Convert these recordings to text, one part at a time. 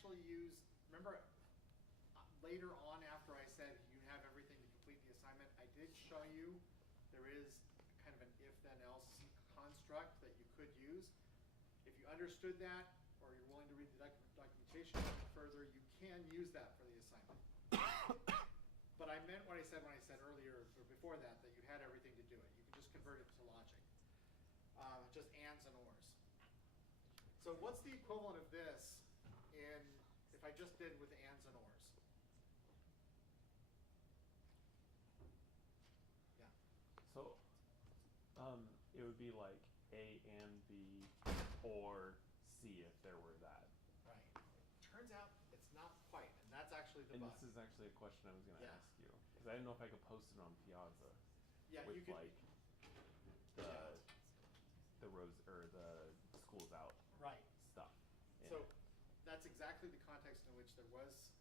actually use, remember later on after I said you have everything to complete the assignment, I did show you there is kind of an if-then-else construct that you could use. If you understood that, or you're willing to read the documentation further, you can use that for the assignment. But I meant what I said when I said earlier, or before that, that you had everything to do it. You can just convert it to logic. Just ands and ors. So what's the equivalent of this in, if I just did with ands and ors? Yeah. So it would be like A and B or C if there were that. Right. Turns out it's not quite, and that's actually the And bug. this is actually a question I was going to Yeah. ask you, because I didn't know if I could post it on Piazza. Yeah, with you could. like the rose or the schools out Right. stuff. So that's exactly the context in which there was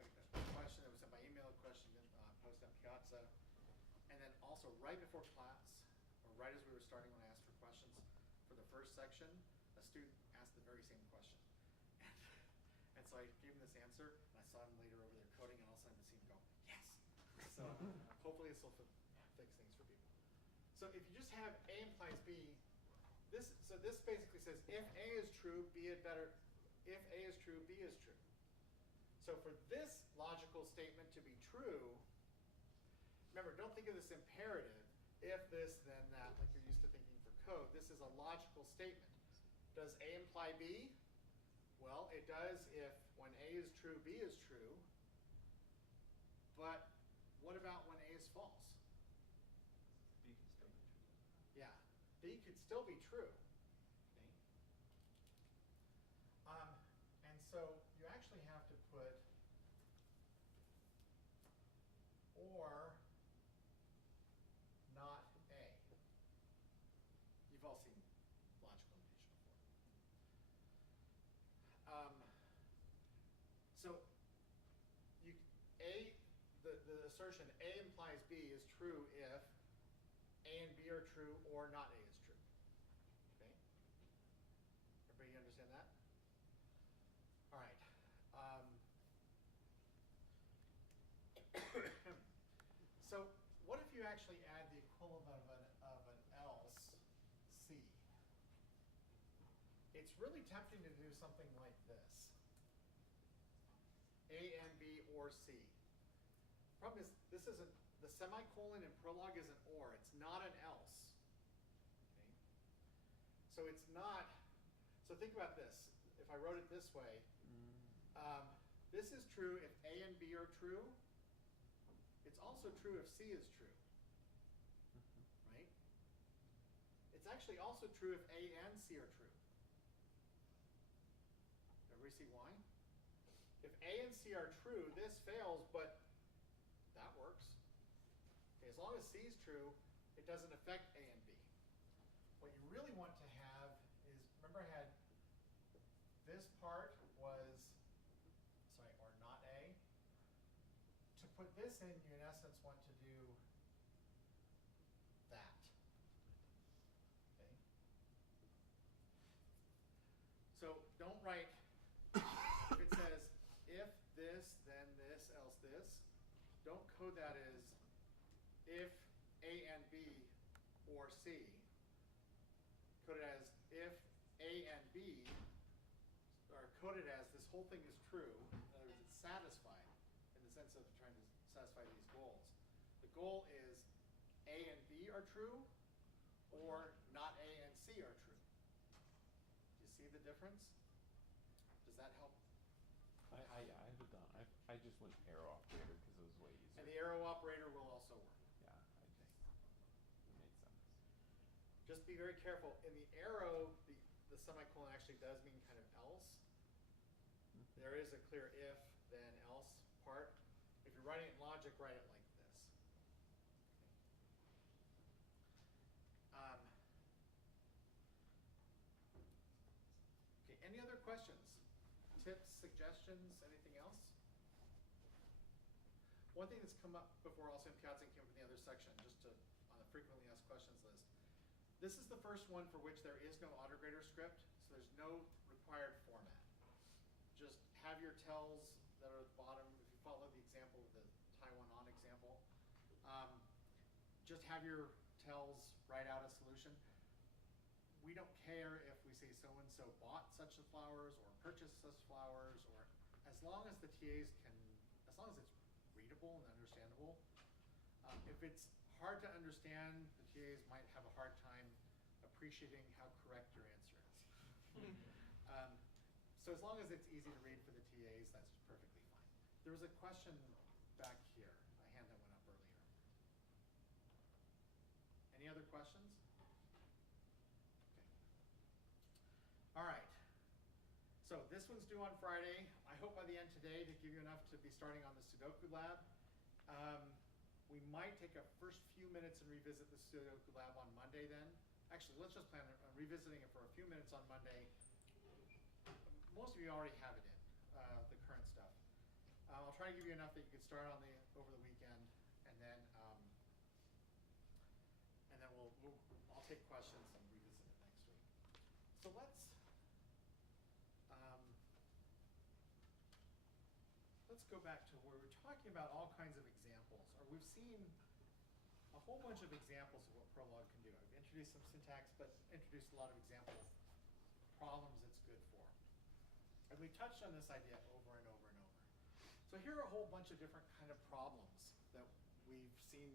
a question that was sent by email, a question posted on Piazza, and then also right before class, or right as we were starting when I asked for questions for the first section, a student asked the very same question. And so I gave him this answer, and I saw him later over there coding, and all of a sudden I see him go, yes! So hopefully this will fix things for people. So if you just have A implies B, so this basically says if A is true, B is better. If A is true, B is true. So for this logical statement to be true, remember, don't think of this imperative, if this, then that, like you're used to thinking for code. This is a logical statement. Does A imply B? Well, it does if when A is true, B is true. But what about when A is false? B can still be true. Yeah, B could still be true. Okay. And so you actually have to put or not A. You've all seen logical notation before. So the assertion A implies B is true if A and B are true or not A is true. Okay? Everybody understand that? All right. So what if you actually add the equivalent of an else C? It's really tempting to do something like this. A and B or C. Problem is, this isn't, the semicolon in Prolog is an or, it's not an else. Okay? So it's not, so think about this. If I wrote it this way, this is true if A and B are true. It's also true if C is true, right? It's actually also true if A and C are true. Everybody see why? If A and C are true, this fails, but that works. Okay, as long as C is true, it doesn't affect A and B. What you really want to have is, remember I had this part was, sorry, or not A. To put this in, you in essence want to do that. Okay. So don't write, if it says if this, then this, else this, don't code that as if A and B or C. Code it as if A and B, or code it as this whole thing is true. In other words, it's satisfied in the sense of trying to satisfy these goals. The goal is A and B are true, or not A and C are true. Do you see the difference? Does that help? I have it done. I just went arrow operator because it was way easier. And the arrow operator will also work. Yeah, I think it makes sense. Just be very careful. In the arrow, the semicolon actually does mean kind of else. There is a clear if, then, else part. If you're writing it in logic, write it like this. Okay, any other questions? Tips, suggestions, anything else? One thing that's come up before also in Piazza and came up in the other section, just on the frequently asked questions list. This is the first one for which there is no AutoGrader script, so there's no required format. Just have your tells that are at the bottom. If you follow the example of the Taiwan on example, just have your tells write out a solution. We don't care if we say so-and-so bought such flowers or purchased such flowers, or as long as the TAs can, as long as it's readable and understandable. If it's hard to understand, the TAs might have a hard time appreciating how correct your answer is. So as long as it's easy to read for the TAs, that's perfectly fine. There was a question back here, a hand that went up earlier. Any other questions? Okay. All right. So this one's due on Friday. I hope by the end today to give you enough to be starting on the Sudoku lab. We might take a first few minutes and revisit the Sudoku lab on Monday then. Actually, let's just plan on revisiting it for a few minutes on Monday. Most of you already have it in, the current stuff. I'll try to give you enough that you can start on over the weekend, and then I'll take questions and revisit it next week. So let's go back to where we're talking about all kinds of examples, or we've seen a whole bunch of examples of what Prolog can do. I've introduced some syntax, but introduced a lot of example problems it's good for. And we touched on this idea over and over and over. So here are a whole bunch of different kind of problems that we've seen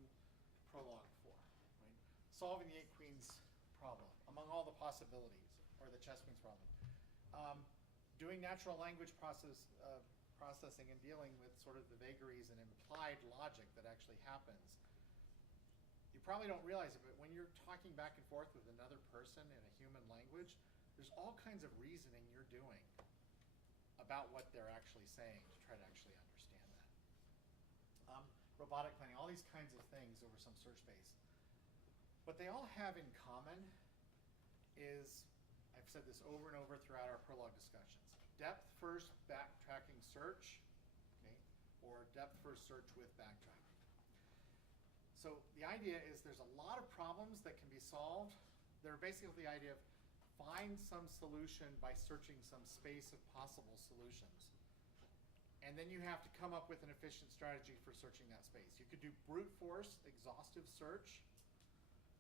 Prolog for. Right? Solving the 8 queens problem, among all the possibilities, or the chess queens problem. Doing natural language processing and dealing with sort of the vagaries and implied logic that actually happens. You probably don't realize it, but when you're talking back and forth with another person in a human language, there's all kinds of reasoning you're doing about what they're actually saying to try to actually understand that. Robotic planning, all these kinds of things over some search space. What they all have in common is, I've said this over and over throughout our Prolog discussions, depth first backtracking search, okay, or depth first search with backtracking. So the idea is there's a lot of problems that can be solved. They're basically the idea of find some solution by searching some space of possible solutions. And then you have to come up with an efficient strategy for searching that space. You could do brute force, exhaustive search.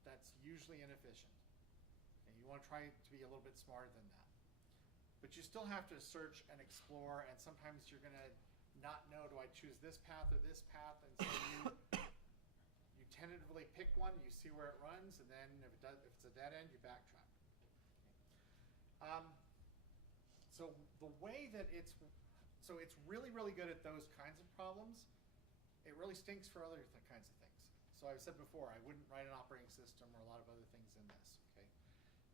That's usually inefficient. And you want to try to be a little bit smarter than that. But you still have to search and explore, and sometimes you're going to not know, do I choose this path or this path? And so you tentatively pick one, you see where it runs, and then if it's a dead end, you backtrack. Okay. So the way that it's really, really good at those kinds of problems. It really stinks for other kinds of things. So I've said before, I wouldn't write an operating system or a lot of other things in this. Okay,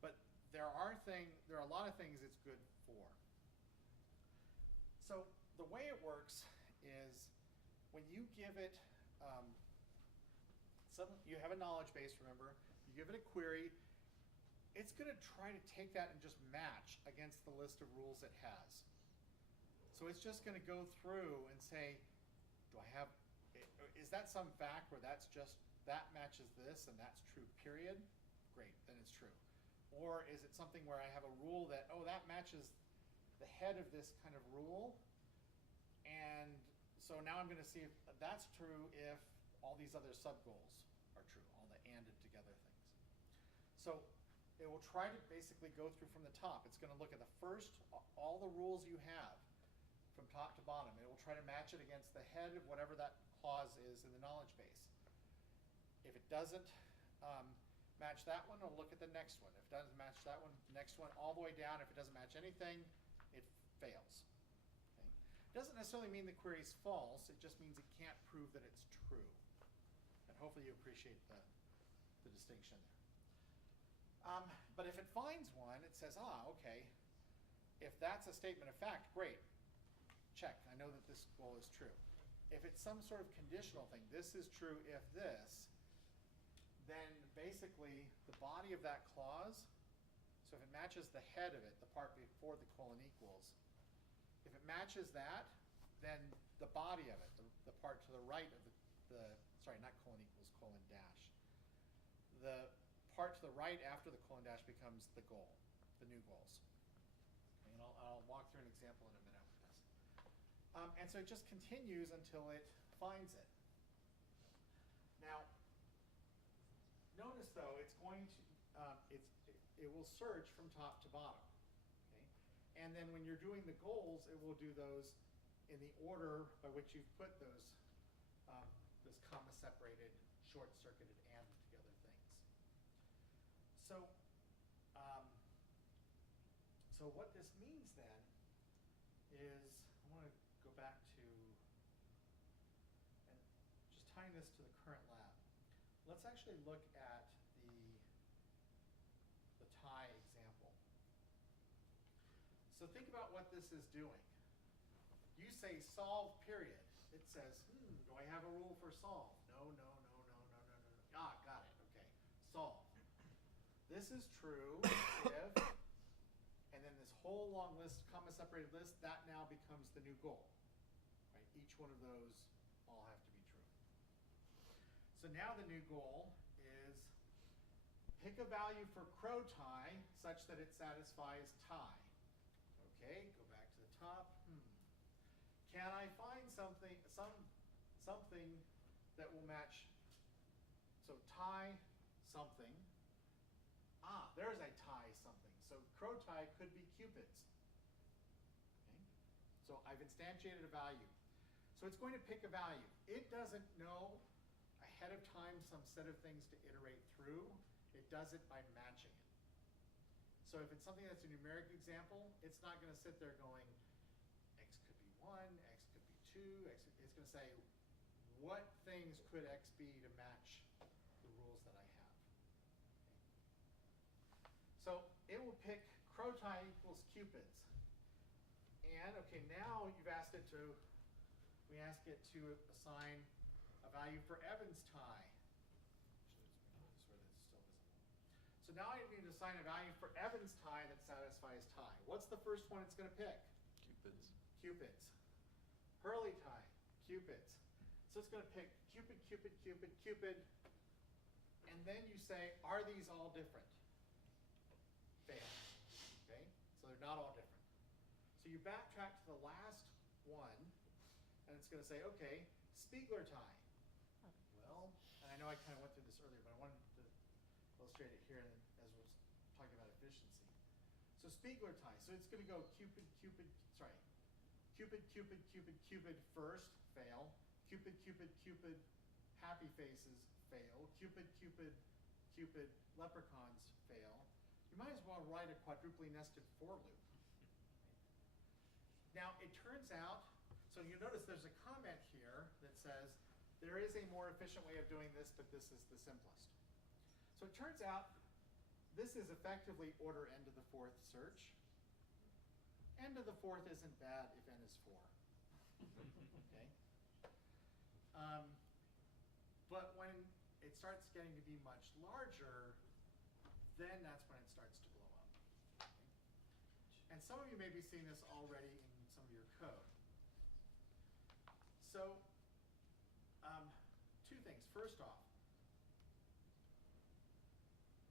but there are a lot of things it's good for. So the way it works is when you give it, you have a knowledge base, remember, you give it a query, it's going to try to take that and just match against the list of rules it has. So it's just going to go through and say, is that some fact where that matches this and that's true, period? Great, then it's true. Or is it something where I have a rule that, that matches the head of this kind of rule, and so now I'm going to see if that's true if all these other sub-goals are true, all the anded together things. So it will try to basically go through from the top. It's going to look at the first, all the rules you have from top to bottom. It will try to match it against the head of whatever that clause is in the knowledge base. If it doesn't match that one, it'll look at the next one. If it doesn't match that one, next one, all the way down. If it doesn't match anything, it fails. Okay? It doesn't necessarily mean the query is false. It just means it can't prove that it's true. And hopefully you appreciate the distinction there. But if it finds one, it says, okay, if that's a statement of fact, great. Check, I know that this goal is true. If it's some sort of conditional thing, this is true if this, then basically the body of that clause, so if it matches the head of it, the part before the colon equals, if it matches that, then the body of it, the part to the right of sorry, not colon equals, colon dash. The part to the right after the colon dash becomes the goal, the new goals. Okay, and I'll walk through an example in a minute with this. And so it just continues until it finds it. Now, notice though, it's going to, it will search from top to bottom. Okay? And then when you're doing the goals, it will do those in the order by which you've put those comma-separated, short-circuited, and together things. So, so what this means then is, I want to go back to, and just tying this to the current lab. Let's actually look at the tie example. So think about what this is doing. You say solve period. It says, do I have a rule for solve? No. Ah, got it, okay. Solve. This is true if, and then this whole long list, comma-separated list, that now becomes the new goal. Right? Each one of those all have to be true. So now the new goal is pick a value for crow tie such that it satisfies tie. Okay, go back to the top. Can I find something that will match? So tie something. Ah, there's a tie something. So crow tie could be cupids. Okay? So I've instantiated a value. So it's going to pick a value. It doesn't know ahead of time some set of things to iterate through. It does it by matching it. So if it's something that's a numeric example, it's not going to sit there going, x could be 1, x could be 2, it's going to say, what things could x be to match the rules that I have? Okay. So it will pick crow tie equals cupids. And, okay, now you've asked it to, we ask it to assign a value for Evans tie. So now I need to assign a value for Evans tie that satisfies tie. What's the first one it's going to pick? Cupids. Cupids. Hurley tie, cupids. So it's going to pick cupid, cupid, cupid, cupid. And then you say, are these all different? Fail. Okay? So they're not all different. So you backtrack to the last one, and it's going to say, okay, Spiegler tie. Well, and I know I kind of went through this earlier, but I wanted to illustrate it here as we're talking about efficiency. So Spiegler tie. So it's going to go cupid, cupid, cupid, cupid, cupid, cupid first, fail. Cupid, cupid, cupid, happy faces, fail. Cupid, cupid, cupid, leprechauns, fail. You might as well write a quadruply nested for loop. Now, it turns out, so you notice there's a comment here that says, there is a more efficient way of doing this, but this is the simplest. So it turns out, this is effectively order n to the 4th search. N to the 4th isn't bad if n is 4. Okay? But when it starts getting to be much larger, then that's when it starts to blow up. Okay? And some of you may be seeing this already in some of your code. So, two things. First off,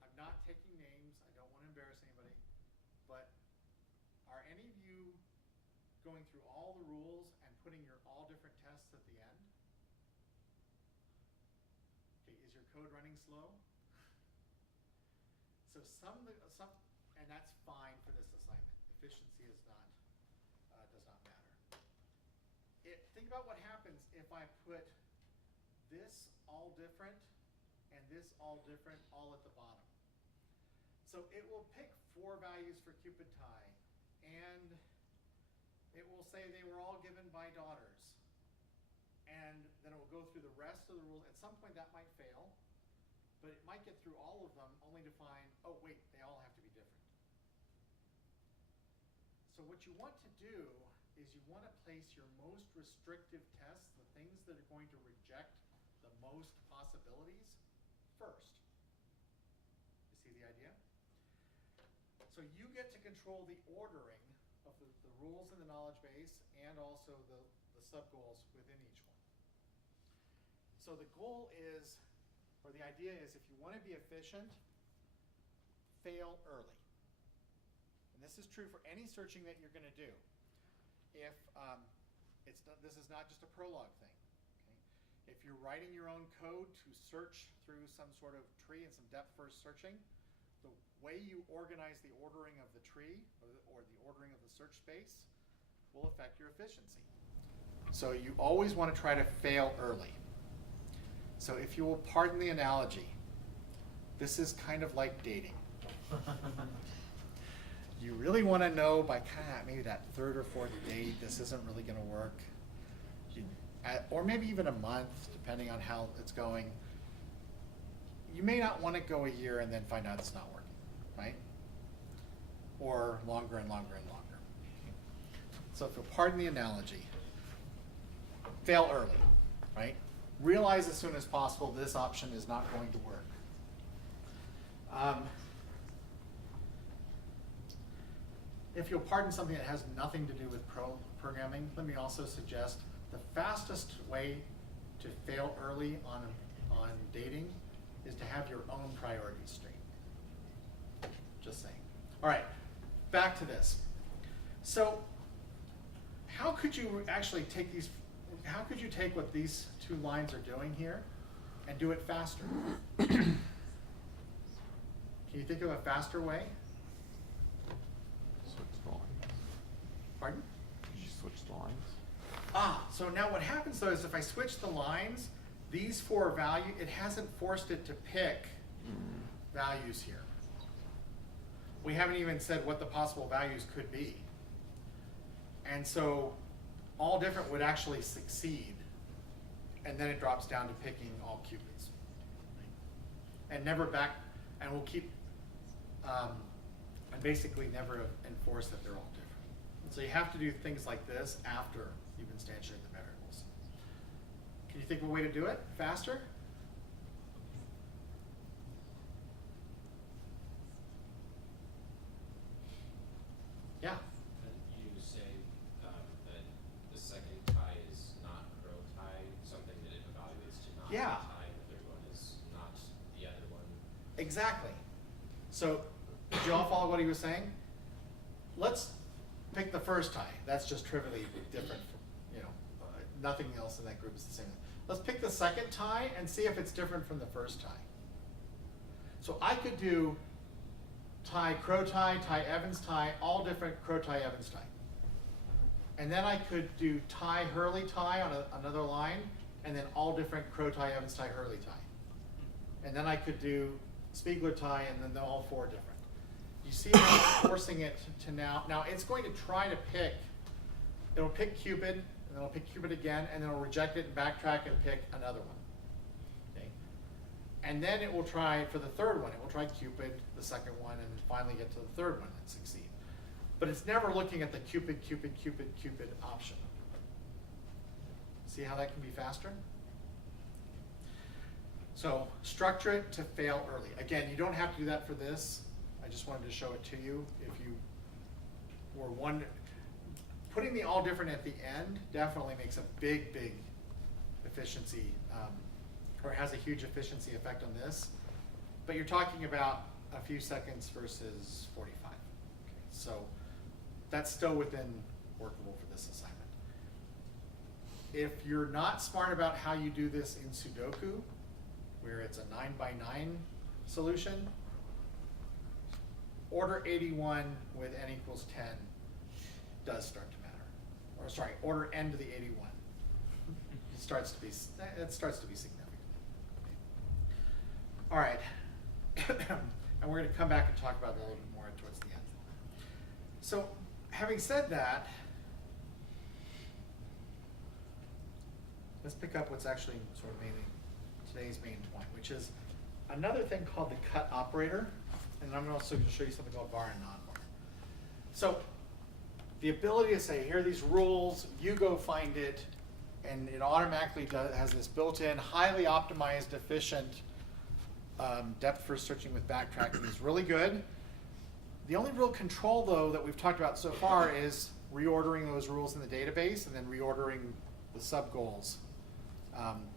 I'm not taking names. I don't want to embarrass anybody. But are any of you going through all the rules and putting your all different tests at the end? Okay, is your code running slow? So and that's fine for this assignment. Efficiency is not, does not matter. Think about what happens if I put this all different and this all different all at the bottom. So it will pick 4 values for cupid tie, and it will say they were all given by daughters. And then it will go through the rest of the rules. At some point that might fail, but it might get through all of them only to find, oh wait, they all have to be different. So what you want to do is you want to place your most restrictive tests, the things that are going to reject the most possibilities, first. You see the idea? So you get to control the ordering of the rules in the knowledge base and also the sub-goals within each one. So the goal is, or the idea is, if you want to be efficient, fail early. And this is true for any searching that you're going to do. If This is not just a Prolog thing. Okay? If you're writing your own code to search through some sort of tree and some depth first searching, the way you organize the ordering of the tree or the ordering of the search space will affect your efficiency. So you always want to try to fail early. So if you will pardon the analogy, this is kind of like dating. You really want to know by kind of maybe that third or fourth date, this isn't really going to work. Or maybe even a month, depending on how it's going. You may not want to go a year and then find out it's not working, right? Or longer and longer and longer. So if you'll pardon the analogy, fail early, right? Realize as soon as possible this option is not going to work. If you'll pardon something that has nothing to do with programming, let me also suggest the fastest way to fail early on dating is to have your own priority stream. Just saying. All right, back to this. So how could you actually take these, how could you take what these two lines are doing here and do it faster? Can you think of a faster way? Switch the lines. Pardon? You switch the lines. So now what happens though is if I switch the lines, these four values, it hasn't forced it to pick values here. We haven't even said what the possible values could be. And so all different would actually succeed. And then it drops down to picking all cupids. And never back, and we'll keep, and basically never enforce that they're all different. And so you have to do things like this after you've instantiated the variables. Can you think of a way to do it faster? Yeah. You say that the second tie is not crow tie, something that it evaluates to not Yeah. tie, and the third one is not the other one. Exactly. So, did you all follow what he was saying? Let's pick the first tie. That's just trivially different from, nothing else in that group is the same. Let's pick the second tie and see if it's different from the first tie. So I could do tie crow tie, tie Evans tie, all different crow tie, Evans tie. And then I could do tie Hurley tie on another line, and then all different crow tie, Evans tie, Hurley tie. And then I could do Spiegler tie, and then all four different. You see how it's forcing it to now it's going to try to pick, it'll pick Cupid, and then it'll pick Cupid again, and then it'll reject it and backtrack and pick another one. Okay? And then it will try for the third one, it will try Cupid, the second one, and finally get to the third one and succeed. But it's never looking at the Cupid, Cupid, Cupid, Cupid option. See how that can be faster? So structure it to fail early. Again, you don't have to do that for this. I just wanted to show it to you. If you were wondering, putting the all different at the end definitely makes a big, big efficiency, or has a huge efficiency effect on this. But you're talking about a few seconds versus 45. Okay, so that's still within workable for this assignment. If you're not smart about how you do this in Sudoku, where it's a 9x9 solution, order 81 with n equals 10 does start to matter. Or sorry, order n to the 81. It starts to be significant. All right, and we're going to come back and talk about it a little bit more towards the end. So, having said that, let's pick up what's actually sort of mainly today's main point, which is another thing called the cut operator, and I'm also going to show you something called var and non-var. So the ability to say, here are these rules, you go find it, and it automatically has this built-in, highly optimized, efficient depth first searching with backtracking is really good. The only real control, though, that we've talked about so far is reordering those rules in the database and then reordering the sub-goals,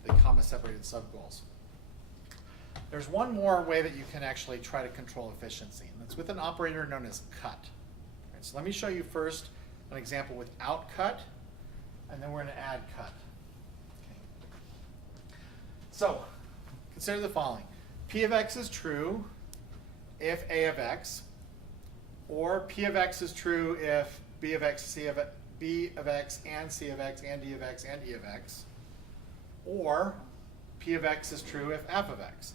the comma-separated sub-goals. There's one more way that you can actually try to control efficiency, and that's with an operator known as cut. Right, so let me show you first an example without cut, and then we're going to add cut. Okay. So, consider the following. P of x is true if A of x, or P of x is true if B of x, B of x, and C of x, and D of x, and E of x, or P of x is true if F of x.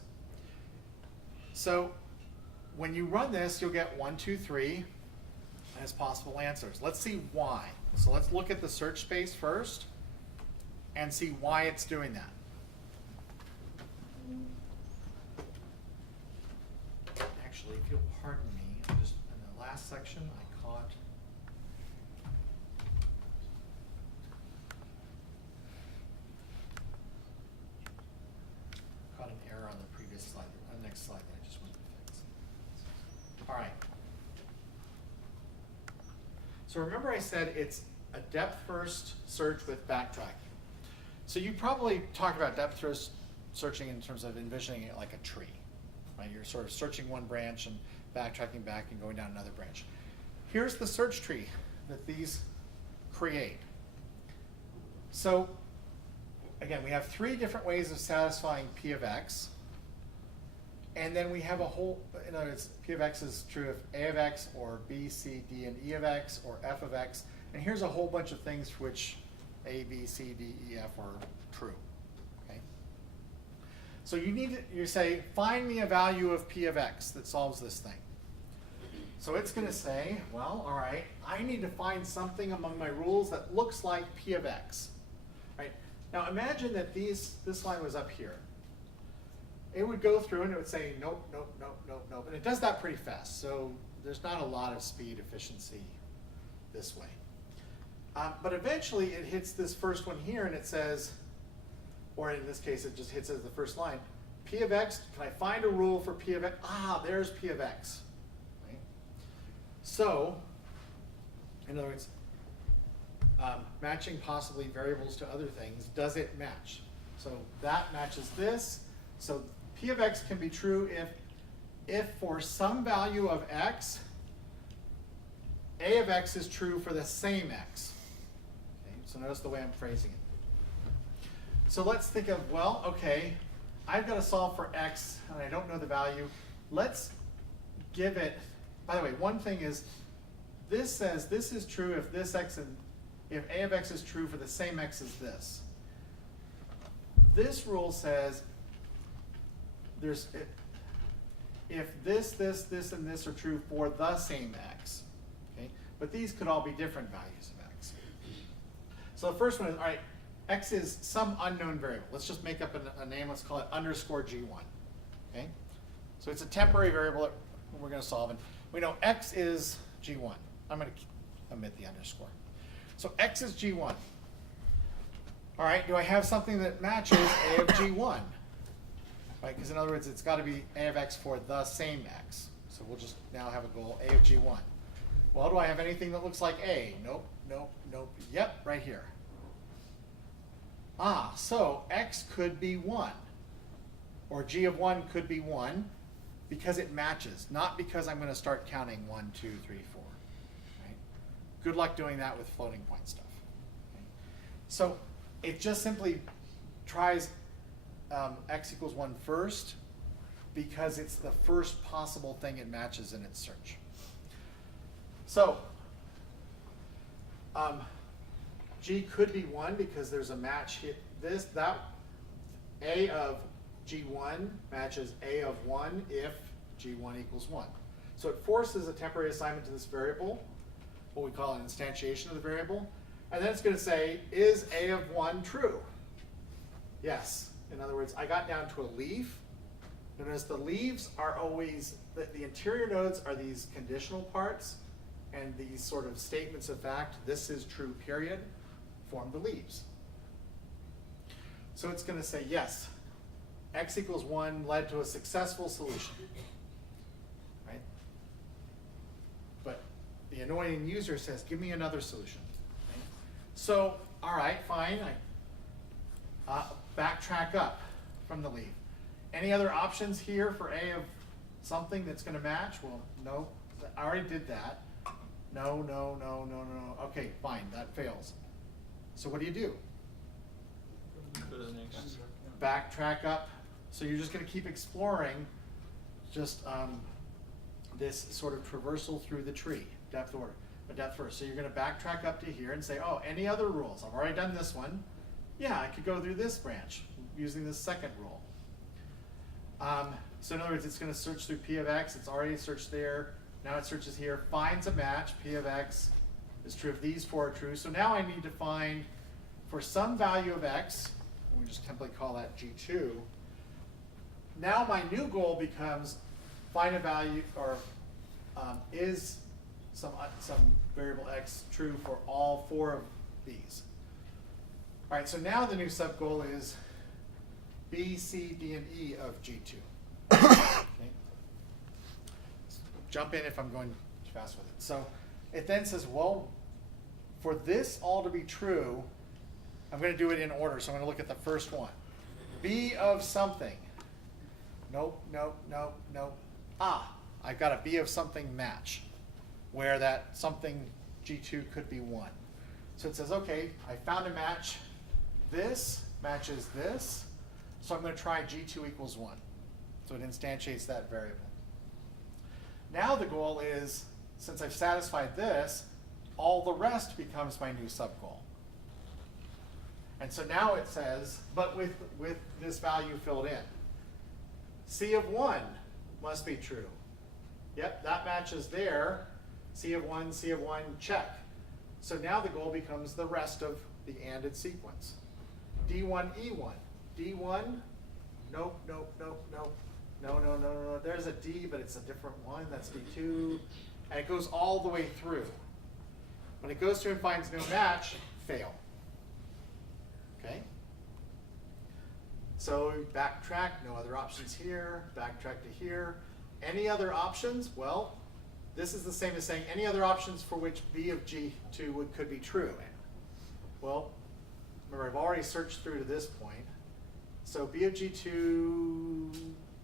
So, when you run this, you'll get 1, 2, 3 as possible answers. Let's see why. So let's look at the search space first and see why it's doing that. Actually, if you'll pardon me, just in the last section I caught an error on the previous slide, on the next slide that I just wanted to fix. All right. So remember I said it's a depth-first search with backtracking. So you probably talk about depth-first searching in terms of envisioning it like a tree. Right? You're sort of searching one branch and backtracking back and going down another branch. Here's the search tree that these create. So again, we have 3 different ways of satisfying P of x. And then we have a whole, in other words, P of x is true if A of x, or B, C, D, and E of x, or F of x. And here's a whole bunch of things for which A, B, C, D, E, F are true. Okay? So you say, find me a value of P of x that solves this thing. So it's going to say, well, all right, I need to find something among my rules that looks like P of x. Right? Now imagine that this line was up here. It would go through and it would say, nope, nope, nope, nope, nope. And it does that pretty fast. So there's not a lot of speed efficiency this way. But eventually it hits this first one here and it says, or in this case it just hits as the first line, P of x, can I find a rule for P of x? Ah, there's P of x. Right? So, in other words, matching possibly variables to other things, does it match? So that matches this. So P of x can be true if for some value of x, A of x is true for the same x. Okay, so notice the way I'm phrasing it. So let's think of, well, okay, I've got to solve for x, and I don't know the value. Let's give it, by the way, one thing is, this says this is true if this x and if A of x is true for the same x as this. This rule says if this, and this are true for the same x. Okay? But these could all be different values of x. So the first one is, all right, x is some unknown variable. Let's just make up a name. Let's call it underscore g1. Okay? So it's a temporary variable that we're going to solve. And we know x is g1. I'm going to omit the underscore. So x is g1. All right, do I have something that matches A of g1? Right, because in other words, it's got to be A of x for the same x. So we'll just now have a goal, A of g1. Well, do I have anything that looks like A? Nope, nope, nope. Yep, right here. Ah, so x could be 1. Or g of 1 could be 1 because it matches, not because I'm going to start counting 1, 2, 3, 4. Right? Good luck doing that with floating point stuff. Okay? So it just simply tries x equals 1 first because it's the first possible thing it matches in its search. So g could be 1 because there's a match here. A of g1 matches A of 1 if g1 equals 1. So it forces a temporary assignment to this variable, what we call an instantiation of the variable. And then it's going to say, is A of 1 true? Yes. In other words, I got down to a leaf. Notice the leaves are always, the interior nodes are these conditional parts, and these sort of statements of fact, this is true, period, form the leaves. So it's going to say, yes, x equals 1 led to a successful solution. Right? But the annoying user says, give me another solution. Right? So, all right, fine. I backtrack up from the leaf. Any other options here for A of something that's going to match? Well, no. I already did that. No, no, no, no, no. Okay, fine. That fails. So what do? Go to the next. Backtrack up. So you're just going to keep exploring just this sort of traversal through the tree, depth first. So you're going to backtrack up to here and say, oh, any other rules? I've already done this one. Yeah, I could go through this branch using this second rule. So in other words, it's going to search through P of X. It's already searched there. Now it searches here, finds a match. P of X is true if these four are true. So now I need to find, for some value of X, and we just simply call that G2, now my new goal becomes find a value, or is some variable X true for all four of these. All right, so now the new sub-goal is B, C, D, and E of G2. Okay. Jump in if I'm going too fast with it. So it then says, well, for this all to be true, I'm going to do it in order. So I'm going to look at the first one. B of something. Nope, nope, nope, nope. Ah, I've got a B of something match, where that something G2 could be 1. So it says, okay, I found a match. This matches this. So I'm going to try G2 equals 1. So it instantiates that variable. Now the goal is, since I've satisfied this, all the rest becomes my new sub-goal. And so now it says, but with this value filled in. C of 1 must be true. Yep, that matches there. C of 1, check. So now the goal becomes the rest of the ANDed sequence. D1, E1. D1, nope, nope, nope, nope. No. There's a D, but it's a different one. That's D2. And it goes all the way through. When it goes through and finds no match, fail. Okay? So backtrack, no other options here. Backtrack to here. Any other options? Well, this is the same as saying any other options for which B of G2 could be true. Well, remember, I've already searched through to this point. So B of G2,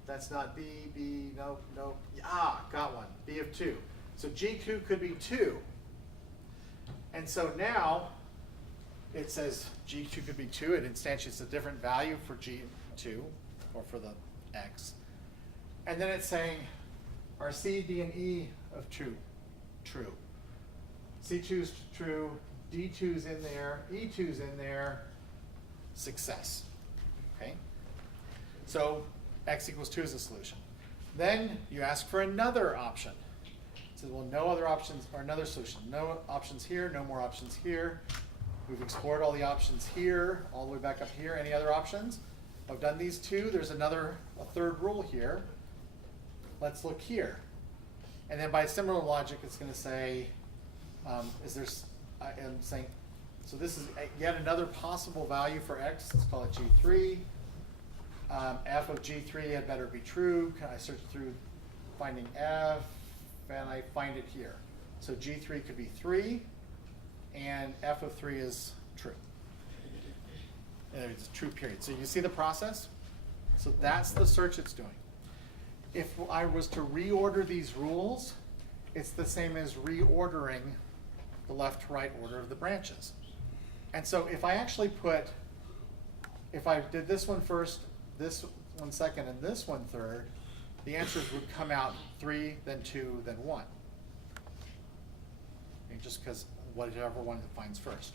that's not B, nope. Ah, got one, B of 2. So G2 could be 2. And so now it says G2 could be 2. It instantiates a different value for G2, or for the X. And then it's saying, are C, D, and E of 2 true? C2's true, D2's in there, E2's in there, success. Okay? So X equals 2 is the solution. Then you ask for another option. It says, well, no other options, or another solution. No options here, no more options here. We've explored all the options here, all the way back up here. Any other options? I've done these two. There's a third rule here. Let's look here. And then by similar logic, it's going to say, I'm saying, so this is yet another possible value for X. Let's call it G3. F of G3 had better be true. I search through finding F, and I find it here. So G3 could be 3, and F of 3 is true. And it's a true period. So you see the process? So that's the search it's doing. If I was to reorder these rules, it's the same as reordering the left-to-right order of the branches. And so if I actually if I did this one first, this one second, and this one third, the answers would come out 3, then 2, then 1. And just because whatever one it finds first.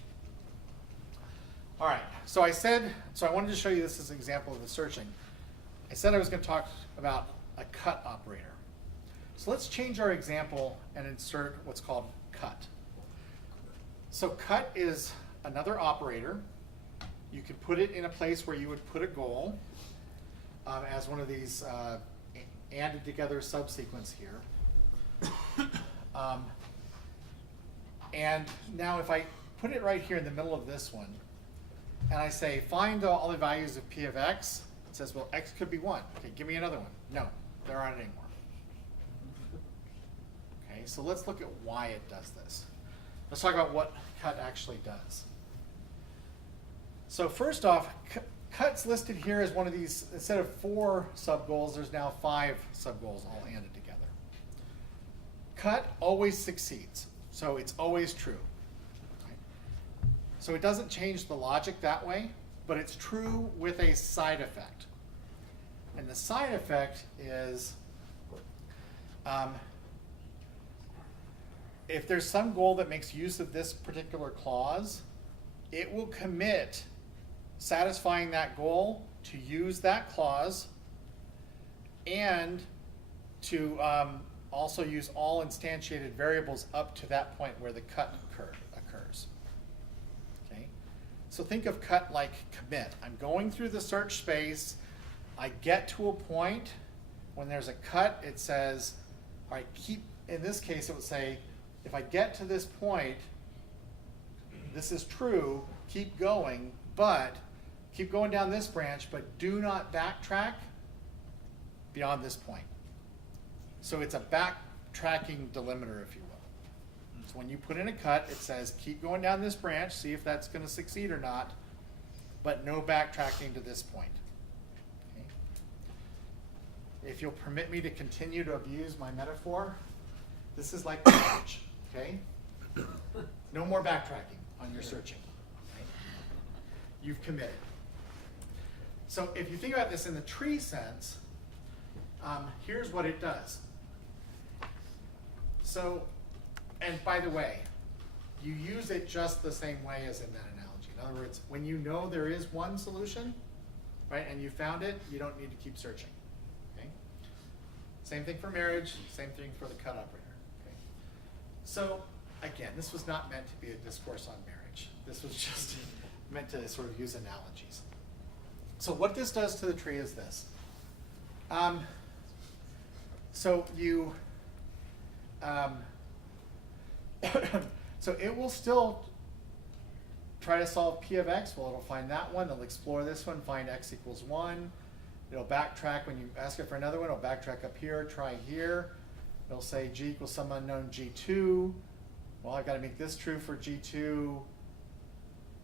All right, so I wanted to show you this as an example of the searching. I said I was going to talk about a cut operator. So let's change our example and insert what's called cut. So cut is another operator. You could put it in a place where you would put a goal as one of these ANDed together subsequence here. And now if I put it right here in the middle of this one, and I say find all the values of P of X, it says, well, X could be 1. Okay, give me another one. No, there aren't any more. Okay, so let's look at why it does this. Let's talk about what cut actually does. So first off, cut's listed here as one of these, instead of 4 sub-goals, there's now 5 sub-goals all ANDed together. Cut always succeeds, so it's always true. So it doesn't change the logic that way, but it's true with a side effect. And the side effect is, if there's some goal that makes use of this particular clause, it will commit satisfying that goal to use that clause and to also use all instantiated variables up to that point where the cut occurs. Okay? So think of cut like commit. I'm going through the search space. I get to a point. When there's a cut, it says, all right, keep, in this case, it would say, if I get to this point, this is true, keep going, but keep going down this branch, but do not backtrack beyond this point. So it's a backtracking delimiter, if you will. So when you put in a cut, it says keep going down this branch, see if that's going to succeed or not, but no backtracking to this point. Okay? If you'll permit me to continue to abuse my metaphor, this is like marriage, okay? No more backtracking on your searching. Okay? You've committed. So if you think about this in the tree sense, here's what it does. So, and by the way, you use it just the same way as in that analogy. In other words, when you know there is one solution, right, and you found it, you don't need to keep searching. Okay? Same thing for marriage, same thing for the cut operator. Okay? So, again, this was not meant to be a discourse on marriage. This was just meant to sort of use analogies. So what this does to the tree is this. So you, so it will still try to solve P of X. Well, it'll find that one. It'll explore this one, find X equals 1. It'll backtrack when you ask it for another one. It'll backtrack up here, try here. It'll say G equals some unknown G2. Well, I've got to make this true for G2.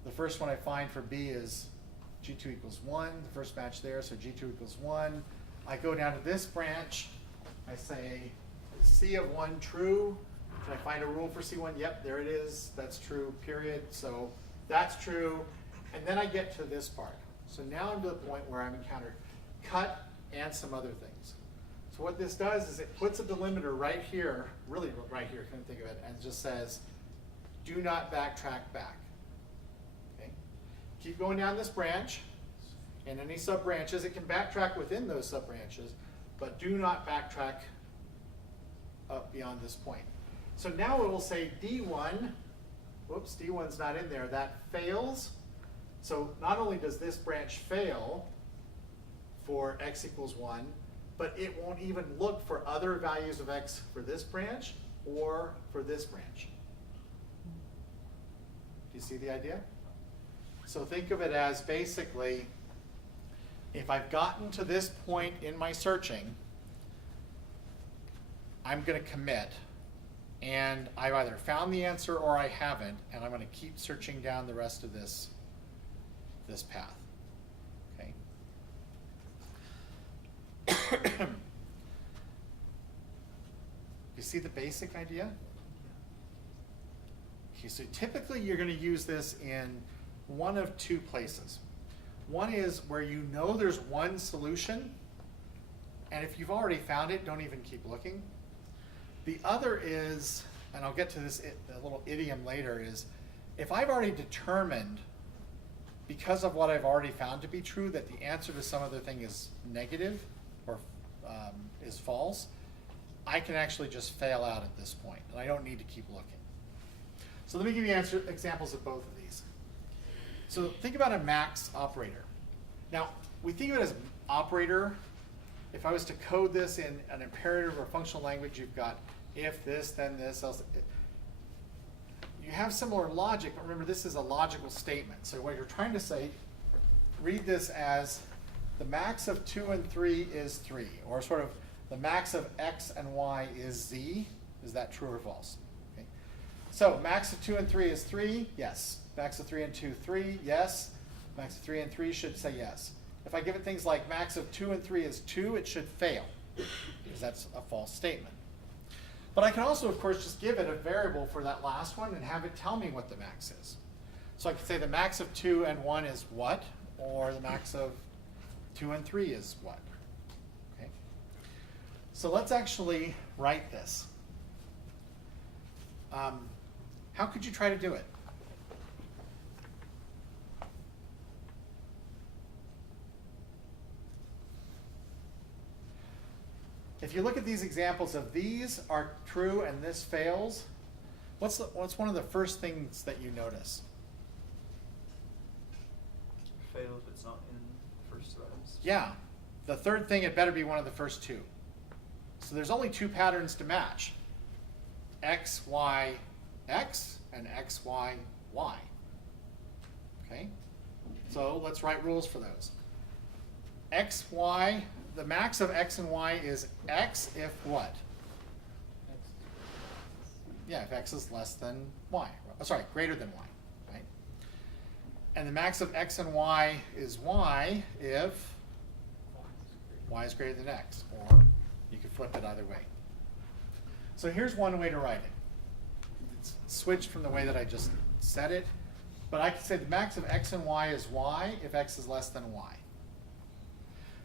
The first one I find for B is G2 equals 1, the first match there, so G2 equals 1. I go down to this branch. I say, is C of 1 true? Can I find a rule for C1? Yep, there it is. That's true, period. So that's true. And then I get to this part. So now I'm to the point where I've encountered cut and some other things. So what this does is it puts a delimiter right here, really right here, couldn't think of it, and just says, do not backtrack back. Okay? Keep going down this branch, and any sub-branches, it can backtrack within those sub-branches, but do not backtrack up beyond this point. So now it will say D1, whoops, D1's not in there, that fails. So not only does this branch fail for X equals 1, but it won't even look for other values of X for this branch or for this branch. Do you see the idea? So think of it as basically, if I've gotten to this point in my searching, I'm going to commit. And I've either found the answer or I haven't, and I'm going to keep searching down the rest of this path. Okay? You see the basic idea? Okay, so typically you're going to use this in one of two places. One is where you know there's one solution, and if you've already found it, don't even keep looking. The other is, and I'll get to this a little idiom later, is if I've already determined, because of what I've already found to be true, that the answer to some other thing is negative or is false, I can actually just fail out at this point, and I don't need to keep looking. So let me give you examples of both of these. So think about a max operator. Now, we think of it as an operator. If I was to code this in an imperative or functional language, you've got if this, then this, else. You have similar logic, but remember this is a logical statement. So what you're trying to say, read this as the max of 2 and 3 is 3, or sort of the max of x and y is z. Is that true or false? Okay. So max of 2 and 3 is 3, yes. Max of 3 and 2, 3, yes. Max of 3 and 3 should say yes. If I give it things like max of 2 and 3 is 2, it should fail, because that's a false statement. But I can also, of course, just give it a variable for that last one and have it tell me what the max is. So I could say the max of 2 and 1 is what? Or the max of 2 and 3 is what? Okay. So let's actually write this. How could you try to do it? If you look at these examples of these are true and this fails, what's one of the first things that you notice? Fail if it's not in the first items. Yeah, the third thing, it better be one of the first two. So there's only two patterns to match. X, Y, X, and X, Y, Y. Okay? So let's write rules for those. X, Y, the max of X and Y is X if what? Yeah, if X is less than Y. Oh, sorry, greater than Y, right? And the max of X and Y is Y if Y is greater than X, or you could flip it either way. So here's one way to write it. It's switched from the way that I just said it, but I could say the max of X and Y is Y if X is less than Y.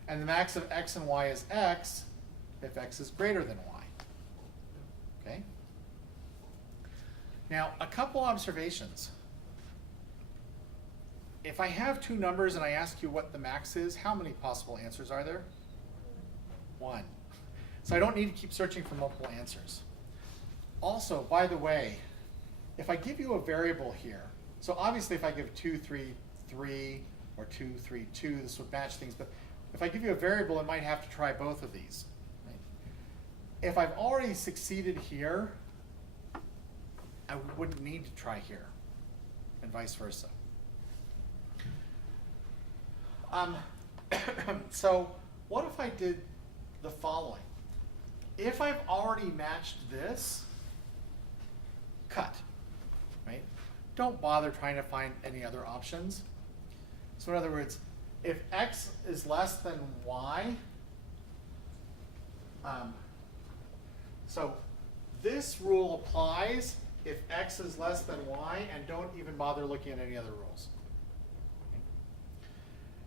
And the max of X and Y is X if X is greater than Y. Okay? Now, a couple observations. If I have two numbers and I ask you what the max is, how many possible answers are there? One. So I don't need to keep searching for multiple answers. Also, by the way, if I give you a variable here, so obviously if I give 2, 3, 3, or 2, 3, 2, this would match things, but if I give you a variable, it might have to try both of these. Right? If I've already succeeded here, I wouldn't need to try here, and vice versa. So what if I did the following? If I've already matched this, cut, right? Don't bother trying to find any other options. So in other words, if X is less than Y, so this rule applies if X is less than Y, and don't even bother looking at any other rules.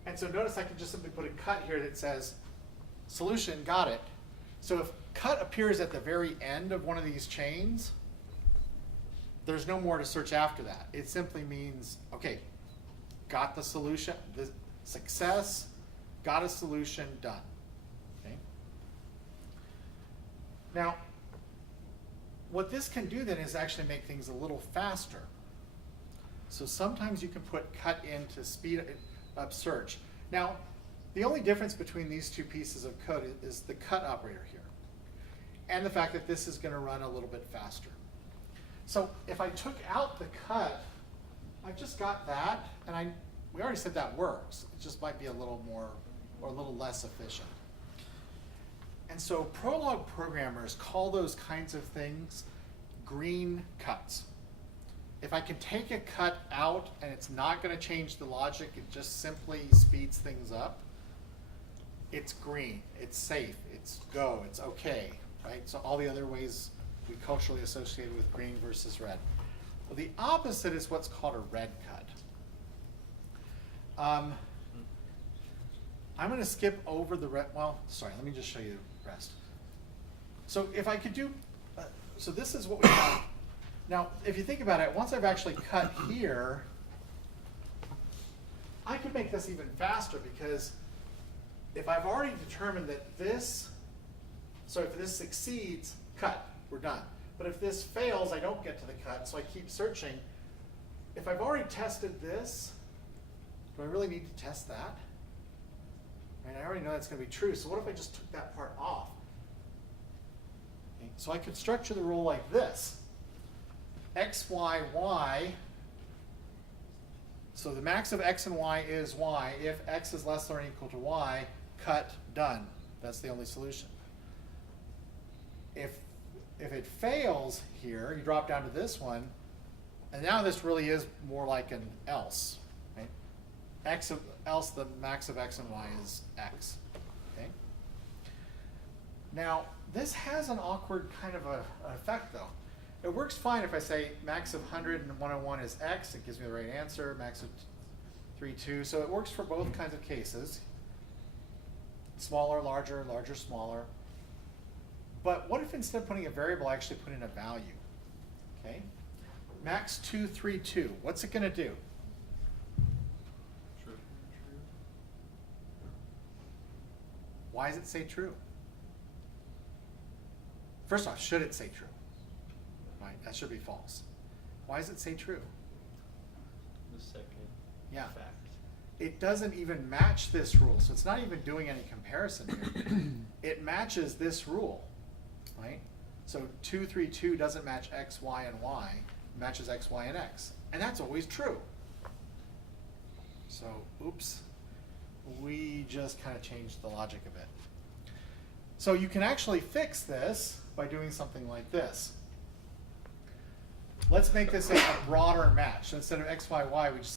And so notice I can just simply put a cut here that says solution, got it. So if cut appears at the very end of one of these chains, there's no more to search after that. It simply means, okay, got the solution, the success, got a solution, done. Okay? Now, what this can do then is actually make things a little faster. So sometimes you can put cut in to speed up search. Now, the only difference between these two pieces of code is the cut operator here, and the fact that this is going to run a little bit faster. So if I took out the cut, I've just got that, and we already said that works. It just might be a little more, or a little less efficient. And so Prolog programmers call those kinds of things green cuts. If I can take a cut out and it's not going to change the logic, it just simply speeds things up, it's green, it's safe, it's go, it's okay, right? So all the other ways we culturally associated with green versus red. Well, the opposite is what's called a red cut. I'm going to skip over the red, well, sorry, let me just show you the rest. So if I could do, so this is what we have. Now, if you think about it, once I've actually cut here, I could make this even faster, because if I've already determined that this, so if this succeeds, cut, we're done. But if this fails, I don't get to the cut, so I keep searching. If I've already tested this, do I really need to test that? Right, I already know that's going to be true, so what if I just took that part off? Okay, so I could structure the rule like this. X, Y, Y. So the max of X and Y is Y. If X is less than or equal to Y, cut, done. That's the only solution. If it fails here, you drop down to this one, and now this really is more like an else. Right? Else the max of X and Y is X. Okay? Now, this has an awkward kind of an effect, though. It works fine if I say max of 100 and 101 is X, it gives me the right answer, max of 32, so it works for both kinds of cases. Smaller, larger, larger, smaller. But what if instead of putting a variable, I actually put in a value? Okay, max 232, what's it gonna do? True. Why does it say true? First off, should it say true? Right, that should be false. Why does it say true? The second Yeah. fact. It doesn't even match this rule, so it's not even doing any comparison here. It matches this rule, right? So 232 doesn't match X, Y, and Y, it matches X, Y, and X. And that's always true. So, oops, we just kind of changed the logic a bit. So you can actually fix this by doing something like this. Let's make this a broader match. So instead of X, Y, Y, we just